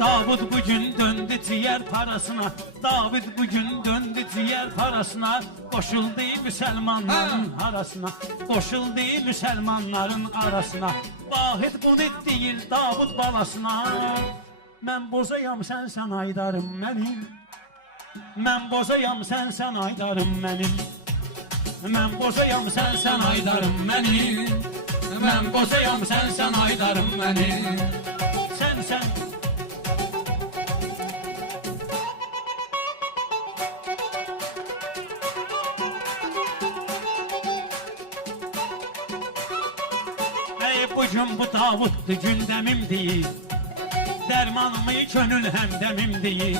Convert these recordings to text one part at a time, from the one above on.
Davud bugün döndü ciğer parasına. Davud bugün döndü ciğer parasına. Koşuldu Müslümanların arasına. Koşuldu Müslümanların arasına. Vahid bunu değil Davud balasına. Ben bozayam sen aydarım benim. Ben bozayam sen aydarım benim. Ben bozayam sen aydarım benim. Ben bozayam sen aydarım benim. Sen bugün bu Davud'du gündemim değil. Dermanımı gönül hemdemim değil.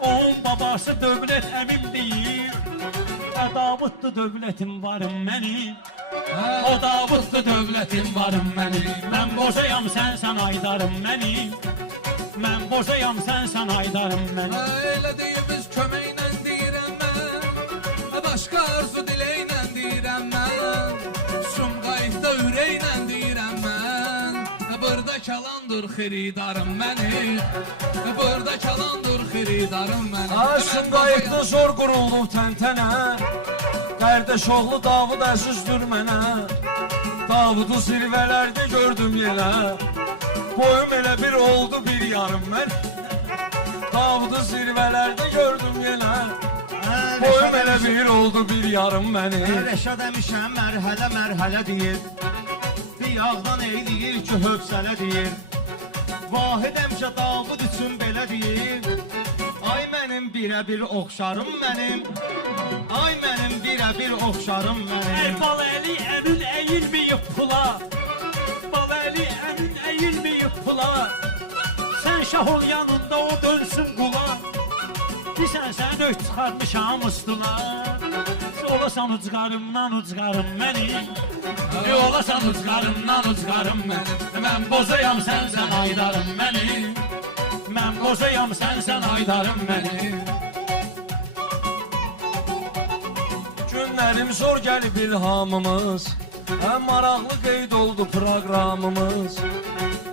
Onun babası devlet emim değil. Davud'du devletim varım benim. O Davud'du devletim varım benim. Ben bozayam sen aydarım benim. Ben bozayam sen aydarım benim. Eylediğimiz kömeyle deyirəm mən. Başka arzu dileyle deyirəm mən. Sumqayıtda ürəklə deyirəm mən. Burada kalandır xiridarım mənim. Burada kalandır xiridarım mənim. Sumqayıtda zor quruldu təntənə. Qardaş oğlu Davud əzizdir mənə. Davudu zirvələrdə gördüm yenə. Boyum elə bir oldu bir yarım mən. Davudu zirvələrdə gördüm yenə. Boyum elə bir oldu bir yarım mənim. Rəşad əmişəm mərhələ deyir. Bir yağdan eyləyir ki hövsələ deyir. Vahid əmişə Davud üçün belə deyir. Ay mənim birə-bir oxşarım mənim. Ay mənim birə-bir oxşarım mənim. Baləli əmin əyilməyib pula. Baləli əmin əyilməyib pula. Sən şah ol yanında o dönsün qula. Sən ök çıxarmışam üstüna. Olasan ucqarımdan ucqarım mənim. Olasan ucqarımdan ucqarım mənim. Mən bozayam sən aydarım mənim. Mən bozayam sən aydarım mənim. Günlərim zor gəlib ilhamımız. Həm maraqlı qeyd oldu proqramımız.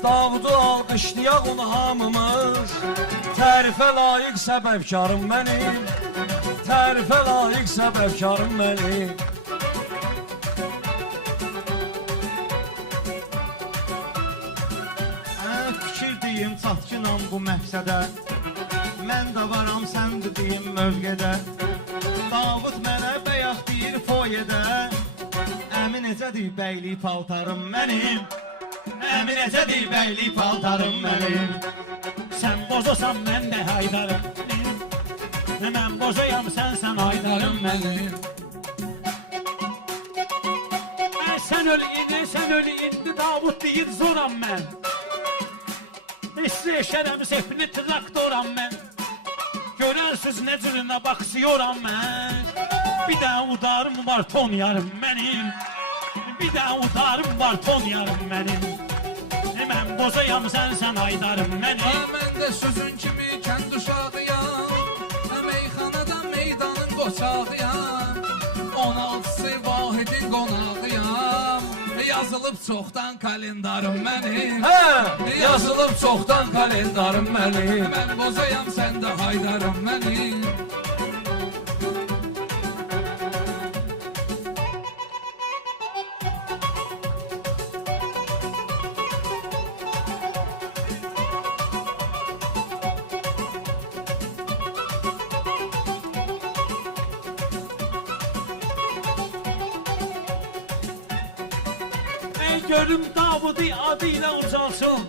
Davudu alqışlayaq onu hamımız. Tərifə layiq səbəbkarım mənim. Tərifə layiq səbəbkarım mənim. Fikir deyim çatçınam bu məqsədə. Mən də varam sən dediyim mövqedə. Davud mənə bəyaq deyir foyedə. Əmi necədir bəylik paltarım mənim. Əmi necədir bəylik paltarım mənim. Sən bozasan mən də haydarım. Mən bozayam sən aydarım mənim. Sən öl indi Davud deyir zoram mən. İstəyişərəm sepini traktoram mən. Görərsiniz nə cürünə baxsıyoram mən. Bir də udarım var ton yarım mənim. Bir də udarım var ton yarım mənim. Mən bozayam sən aydarım mənim. Mən də sözün kimi kənd uşağıyam. Meyxanadan meydanın qoçağıyam. 16-sı Vahidin qonağıyam. Yazılıb çoxdan kalendarım mənim. Yazılıb çoxdan kalendarım mənim. Mən bozayam sən də haydarım mənim. Görüm Davudi adıyla ucalsın.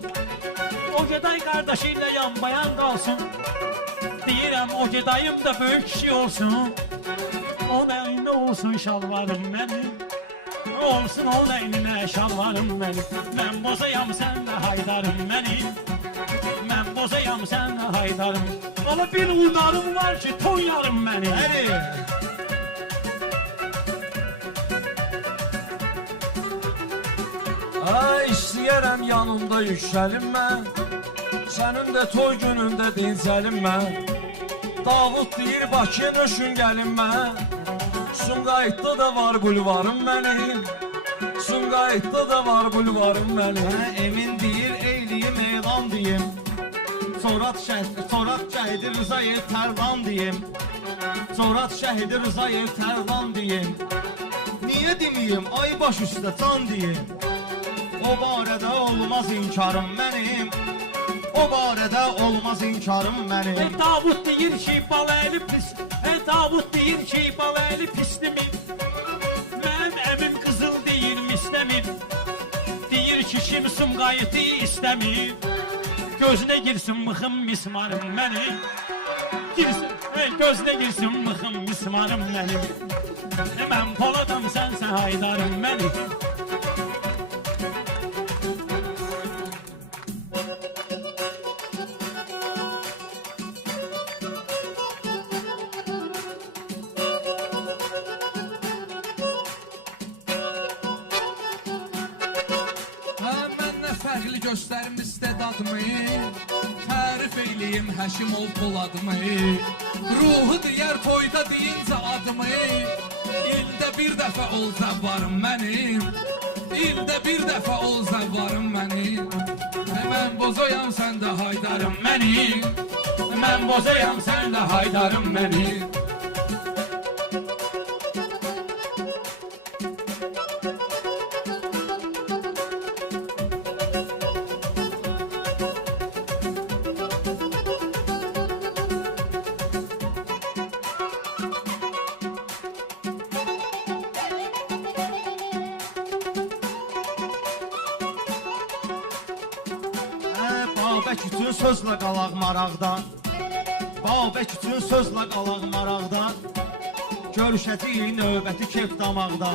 O geday kardeşiyle yan bayan kalsın. Deyirəm o gedayım da böyük kişi olsun. O neyine olsun şalvarım benim. Olsun o neyine şalvarım benim. Ben bozayam sen de haydarım benim. Ben bozayam sen de haydarım. Ola bir udarım var ki ton yarım benim. Hadi. İstəyərəm yanında yüksəlim mən. Sənin də toy günündə dincəlim mən. Davud deyir Bakıya nöşün gəlim mən. Sumqayıtda da var bulvarım mənim. Sumqayıtda da var bulvarım mənim. Emin deyir eyliyim elan deyim. Sorat şəhidi Rızayev Tərlan deyim. Sorat şəhidi Rızayev Tərlan deyim. Niyə deməyim, ay baş üstə can deyim. O barədə olmaz inkarım mənim. O barədə olmaz inkarım mənim. Davud deyir ki, balaylı pis. Davud deyir ki, balaylı pislimim. Mənim əmim qızıl deyir misləmim. Deyir ki, kim Sumqayıtı istəmir. Gözünə girsin mıxım mismarım mənim. Girsin, gözünə girsin mıxım mismarım mənim. Mən Poladam, sənsən Haydarım mənim. Fərqli göstərim istedadımı, tərif eyləyim Həşimov Poladımı. Ruhu deyər toyda deyincə adımı, ildə bir dəfə olsa varım mənim. İldə bir dəfə olsa varım mənim. Mən bozoyam, sən də Haydarım mənim. Mən bozoyam, sən də Haydarım mənim. Babək üçün sözlə qalaq maraqda. Babək üçün sözlə qalaq maraqda. Görüşəcəyik növbəti kef damaqda.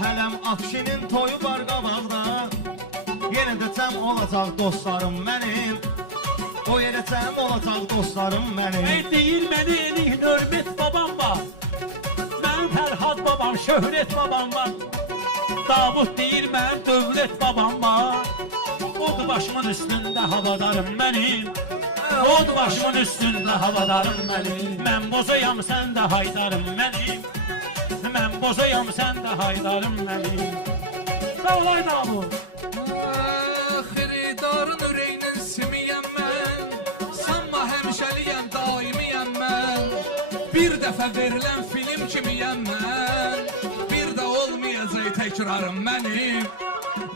Hələm Afşinin toyu var qabaqda. Yenə də cəm olacaq dostlarım mənim. O yerə cəm olacaq dostlarım mənim. Deyir məni elin hörmət babam var. Mənim Fərhad babam, şöhrət babam var. Davud deyir mənim dövlət babam var. Od başımın üstündə havadarım mənim. Od başımın üstündə havadarım mənim. Mən bozayam, sən də Haydarım mənim. Mən bozayam, sən də Haydarım mənim. Sağ olay Davud. Xiridarın ürəyinin simiyəm mən. Sanma həmişəliyəm, daimiyəm mən. Bir dəfə verilən film kimiyəm mən. Bir də olmayacaq təkrarım mənim.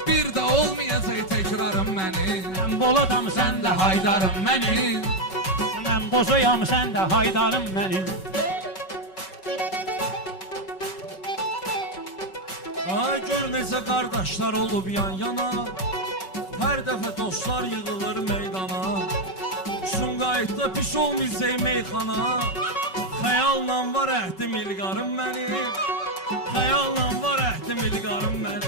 Bir də olmayacaq təkrarım mənim. Mən Poladam, sən də Haydarım mənim. Mən bozayam, sən də Haydarım mənim. Ay gör necə qardaşlar olub yan yana. Hər dəfə dostlar yığılır meydana. Sumqayıtda pis olmayacaq meyxana. Xəyalla var əhdim ilqarım mənim. Xəyalla var əhdim ilqarım mənim.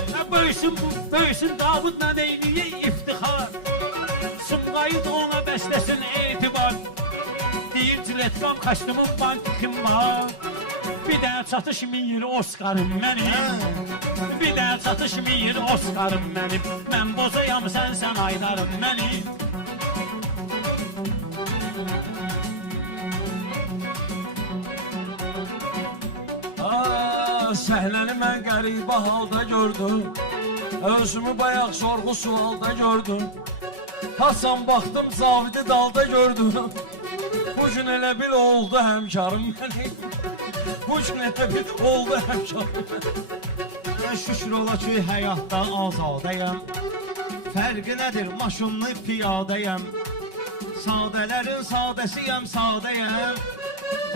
Böyüsün Davudla eyliyə iftixar. Sumqayıt ona bəsləsin etibar. Deyir Ciletkam kostyumun bantikim var. Bir də çatışmıyır Oskarım mənim. Bir də çatışmıyır Oskarım mənim. Mən bozayam, sənsən Haydarım mənim. Səhləni mən qəribə halda gördüm. Özümü bayaq sorğu sualda gördüm. Hasan baxdım Zavidi dalda gördüm. Bu gün elə bil oldu həmkarım mənim. Bu gün elə bil oldu həmkarım mənim. Şükür ola ki həyatda azadəyəm. Fərqi nədir maşınlı piyadəyəm. Sadələrin sadəsiyəm, sadəyəm.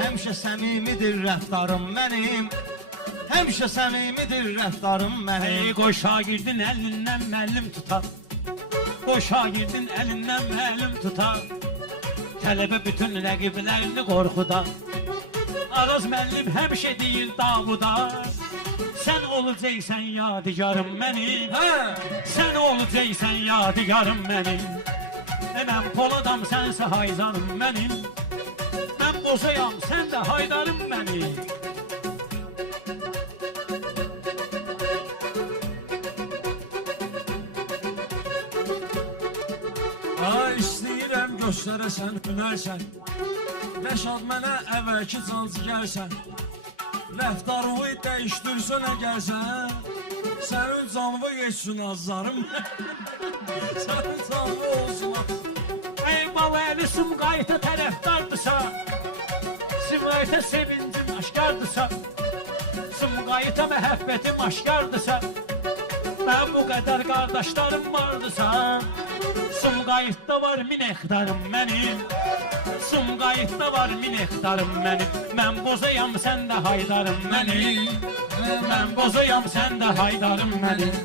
Həmişə səmimidir rəftarım mənim. Həmişə səmimidir rəftarım mənim. Qoy şagirdin əlindən müəllim tutar. Qoy şagirdin əlindən müəllim tutar. Tələbə bütün rəqiblərini qorxudar. Araz müəllim həmişə deyir Davuda. Sən olacaqsan yadigarım mənim. Sən olacaqsan yadigarım mənim. Mən Poladam, sənsə Haydarım mənim. Mən bozayam, sən də Haydarım mənim. İstəyirəm göstərəsən, hünərsən. Rəşad mənə əvvəlki cancı gəlsən. Rəftarımı dəyişdirsən əgərsən. Sənin canını geçsin azlarım. Sənin canını olsun azlarım. Ey baba eli Sumqayıta tərəfdardırsa, Sumqayıta sevincin aşkardırsa, Sumqayıta məhəbbətim aşkardırsa, mən bu qədər qardaşlarım vardısa, Sumqayıtda var min hektarım mənim, Sumqayıtda var min hektarım mənim, mən bozayam sən də haydarım mənim, mən bozayam sən də haydarım mənim.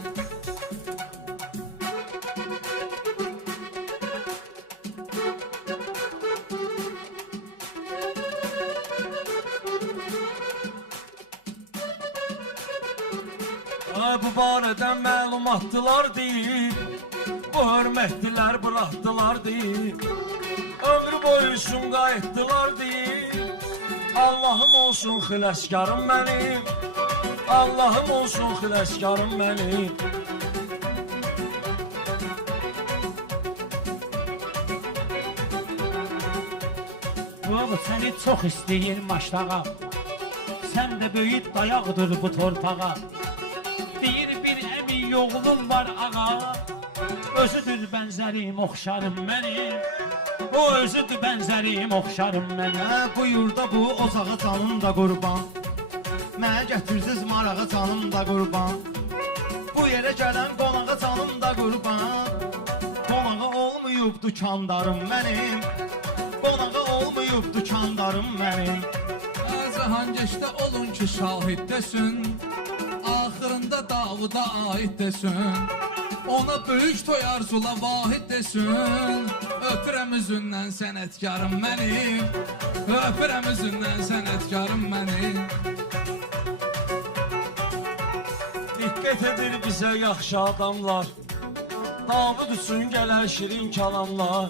Bu barədə məlumatdılar deyib, bu hörmətdilər buraxdılar deyib, ömrü boyu Sumqayıtdılar deyib, Allahım olsun xiləskarım mənim, Allahım olsun xiləskarım mənim. Baba səni çox istəyir maştağa, sən də böyük dayaqdır bu torpağa. Deyir bir əmi oğlum var ağa, özüdür bənzərim oxşarım mənim, o özüdür bənzərim oxşarım mənim. Bu yurda bu ocağa canım da qurban, mənə gətirsiz marağa canım da qurban, bu yerə gələn qonağa canım da qurban, qonağa olmayıb dükandarım mənim, qonağa olmayıb dükandarım mənim. Cahangeşdə olun ki şahid desin, axırında Davuda aid desin, ona böyük toy arzula vahid desin. Öpürəm üzündən sənətkarım mənim, öpürəm üzündən sənətkarım mənim. Diqqət edir bizə yaxşı adamlar, Davud üçün gələr şirin kəlamlar,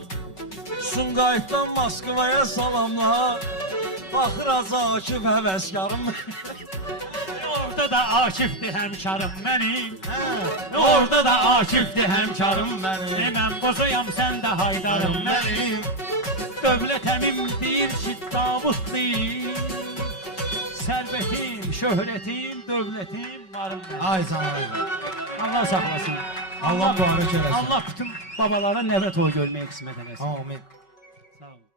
Sumqayıtdan Moskvaya salamlar, baxır az Akif həvəskarım. Orada da Akifdir həmkarım mənim, orada da Akifdir həmkarım mənim. Mən bozayam sən də haydarım mənim, dövlət əmim deyir ki Davud deyir, sərvətim, şöhrətim, dövlətim varım mənim. Ay canım. Allah saxlasın. Allah mübarək eləsin. Allah bütün babalara nəvə toy görməyə qismət eləsin. Amin. Sağ olun.